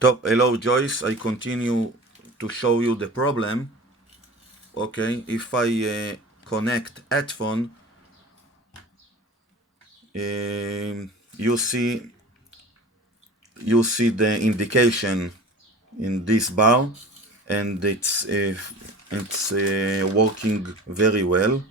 Top, hello Joyce, I continue to show you the problem. Okay, if I connect headphone, you see the indication in this bar, and it's working very well.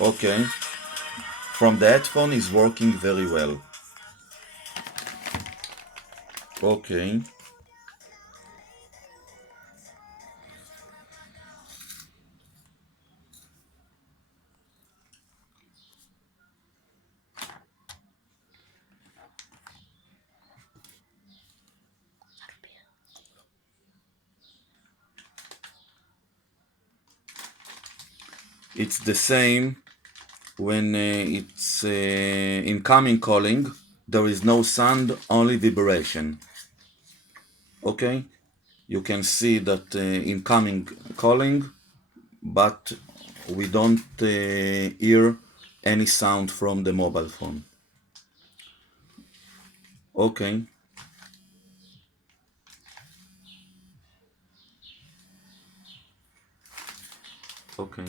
Okay, from the headphone is working very well. Okay, it's the same when it's incoming calling. There is no sound, only vibration. Okay, you can see that incoming calling, but we don't hear any sound from the mobile phone. Okay, okay.